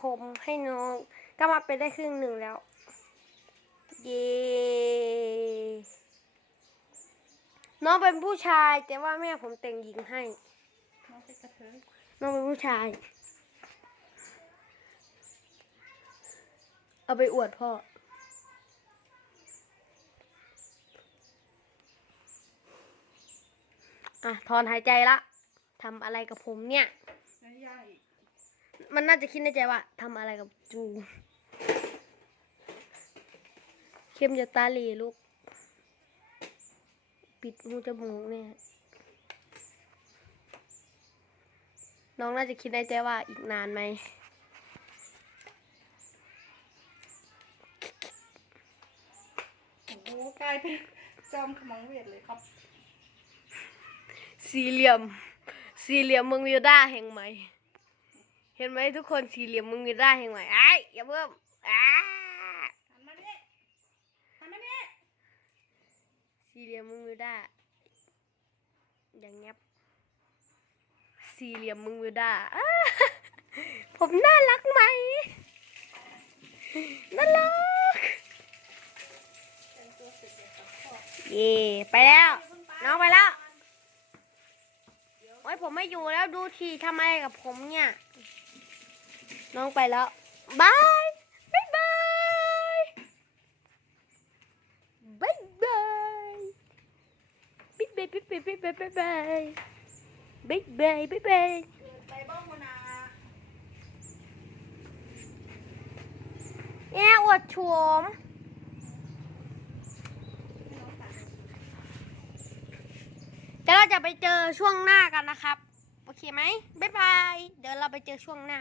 ผมให้น้อง ก็มาเป็นได้ครึ่งหนึ่งแล้ว เย้น้องเป็นผู้ชาย แต่ว่าแม่ผมแต่งหญิงให้ น้องเป็นกระเทยน้องเป็นผู้ชาย เอาไปอวดพ่อ อะถอนหายใจละทำอะไรกับผมเนี่ยแล้วย่าอีก มันน่าจะคิดในใจว่าทำอะไรกับจู เข้มจะตาเหลีลูก ปิดหูจมูกเนี่ย น้องน่าจะคิดในใจว่าอีกนานไหมโอ้โหกลายเป็นจอมขมังเวทเลยครับ สี่เหลี่ยม สี่เหลี่ยมเมืองวิวด้าแห่งใหม่ เห็นไหมทุกคนสี่เหลี่ยมมืองวิวด้าแห่งใหมไอ้อย่าเพิ่มอ้าหันมานี่หันมานี่สี่เหลี่ยมมืองวิวด้าอย่างเงี้ยสี่เหลี่ยมมืองวิวด้าผมน่ารักไหมน่ารักแต่งตัวเสร็จเดี๋ยวกลับพ่อเย่ไปแล้ว น้องไปแล้วโอ้ยผมไม่อยู่แล้วดูทีทำอะไรกับผมเนี่ย น้องไปแล้วบายบายบายบายบายบิ๊กเบย์บิ๊กเบย์บิ๊กเบย์บิ๊กเบย์บิ๊กเบย์บิ๊กเบย์เกิดไปบ้างวะนาเนี่ยอวดโฉมน้องสาวเดี๋ยวเราจะไปเจอช่วงหน้ากันนะครับ โอเคไหมบ๊ายบาย เดี๋ยวเราไปเจอช่วงหน้า